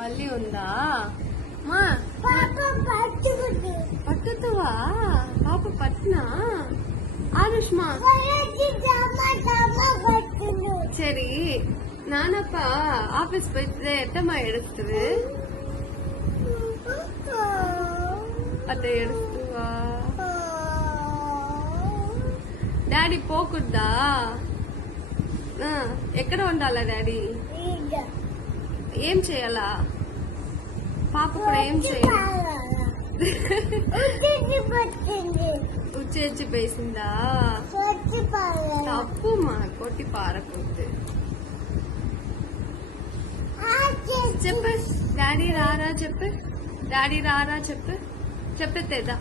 మళ్ళీ ఉందా మా పట్టుతావా పాప పట్టినా ఆరుష్మా சரி நானப்பா ஆபீஸ் போயிட்டு எட்டமா எடுத்துரு అట్ట ఏడుస్తువా డాడీ పోకుద్దా ఎక్కడ ఉండాలా డాడీ ఏం చేయాలా పాప కూడా ఏం చేయాలి ఉచ్చేచ్చి పేసిందా తప్పు మా కొట్టి పారకూడదు చెప్పు డాడీ రారా చెప్పు డాడీ రారా చెప్పు చెప్పేదా